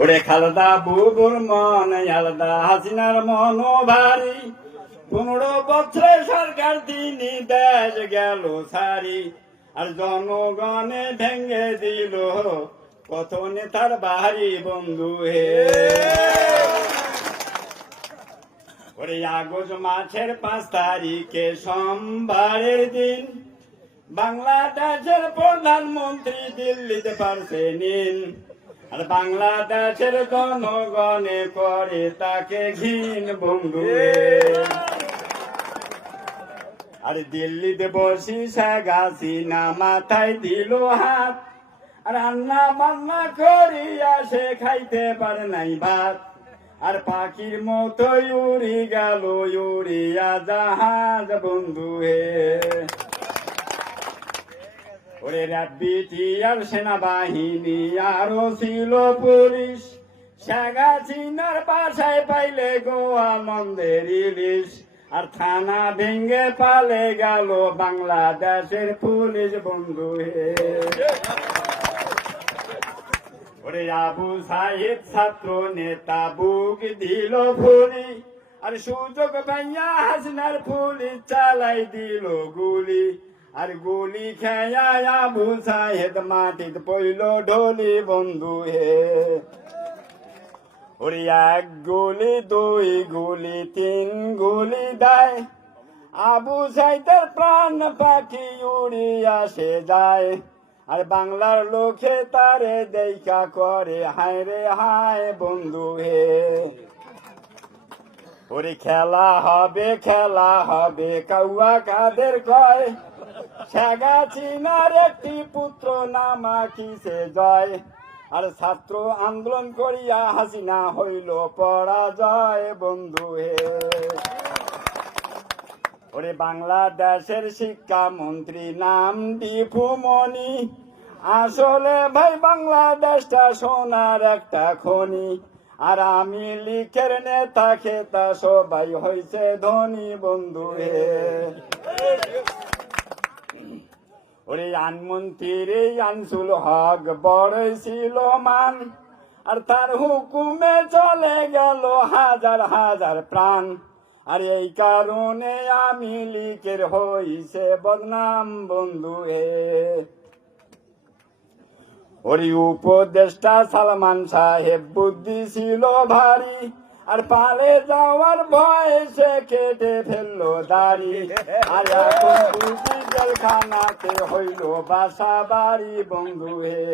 ওরে খালদা বুবুর মন আলাদা, হাসিনার মন ভারী। 15 বছরে সরকার তিনি দেশ গেল সারি, আর জনগণে ভেঙে দিল কত নেতার বাড়ি বন্ধু হে। ওরে আগস্ট মাসের 5 তারিখে সোমবারের দিন বাংলাদেশের প্রধানমন্ত্রী দিল্লিতে পারছে নিন, আর বাংলাদেশের জনগণে করে তাকে ঘিন বন্ধু। আর দিল্লিতে বসি শেখ হাসিনা মাথায় দিল হাত, আর রান্না বান্না করিয়া সে খাইতে পারে নাই ভাত, আর পাখির মতো উড়ি গেল উড়িয়া জাহাজ বন্ধু হে। ওরে রাব্বিটি আর সেনাবাহিনী আরো ছিল পুলিশ, শেখ হাসিনার বাসায় পাইলে গোয়ালন্দের ইলিশ, আর থানা ভেঙ্গে পালে গেল বাংলাদেশের পুলিশ বন্ধু হে। ওরে আবু সাহেব ছাত্র নেতা বুক দিল ফুলি, আর সুযোগ পাইয়া হাসিনার পুলিশ চালাই দিল গুলি, আর গুলি খেয়া আবু সাহেব মাটিতে পইল ঢলি বন্ধু হে। ওরে 1 গুলি 2 গুলি 3 গুলি দেয়, আবু সাহেবের প্রাণ পাখি উড়িয়া সে যায়, আর বাংলার লোকে তারে দেখা করে হায় রে হায় বন্ধু হে। ওরে খেলা হবে কাউয়া কাদের কয়, শেখ হাসিনার একটি পুত্র নামা কিসে জয়, আর ছাত্র আন্দোলন করিয়া হাসিনা হইল পরাজয় বন্ধু হে। ওরে বাংলাদেশের শিক্ষামন্ত্রী নাম দীপু মনি, আসলে ভাই বাংলাদেশটা সোনার একটা খনি, আর আমি লিখের নেতা খেতা সবাই হইছে ধনী বন্ধু হে। ওরে আইনমন্ত্রী আনসুল হক বড়ই ছিল মান, আর তার হুকুমে চলে গেল হাজার হাজার প্রাণ, আর এই কারণে আমি লিখের হইছে বদনাম বন্ধু হে। ওরে উপদেষ্টা সালমান সাহেব বুদ্ধি ছিল ভারী, আর পালে যাওয়ার ভয়ে সে কেটে ফেললো দাড়ি, আর এখন বুঝি জেলখানাতে হইল বাসা বাড়ি বন্ধু হে।